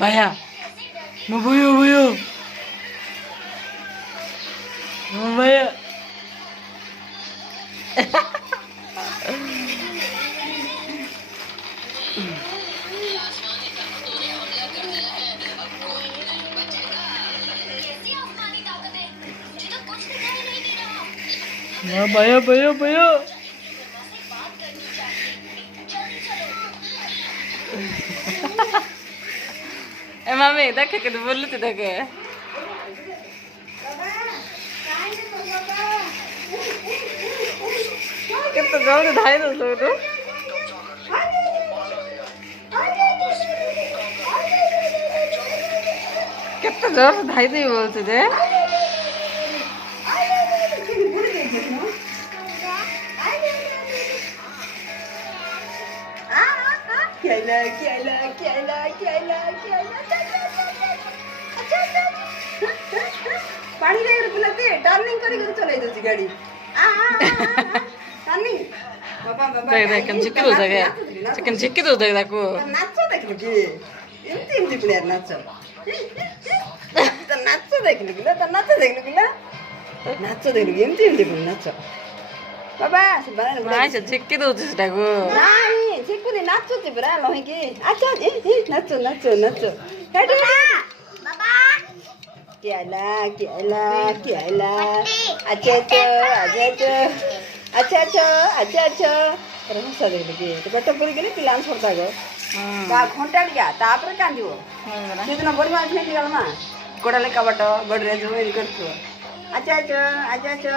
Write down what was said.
भैया बुयो बुयो भैया भैया भैया भैया ए मामी देखे के बोलते देखे कितना जोर धाई दो तो कितना जोर धाई दे बोलते थे पानी रे बुलाते टर्निंग करी कर चले दो गाड़ी टर्निंग बाबा बाबा देख देख चिक्की दो देखे चिकन चिक्की दो देख देखो नाचो देखली की एमती एमती प्लेयर नाचो तो नाचो देखली की तो नाचो देखली की नाचो देखली की एमती एमती प्लेयर नाचो बाबा सुबान नाइ से चिक्की दो देखो नाइ चिक्की नाचो ती बरा लही की अच्छा ए नाचो नाचो नाचो बाबा केला केला केला अच्छा अच्छा अच्छा अच्छा अच्छा अच्छा अच्छा पर हंसा देखली की तो बट पूरी के पिलान छोड़ता गो का घंटा लिया तापर कांदियो सेदिन बड़ी माछ नहीं गल मा कोडा लेका बट बडरे जो इन करतो अच्छा अच्छा अच्छा अच्छा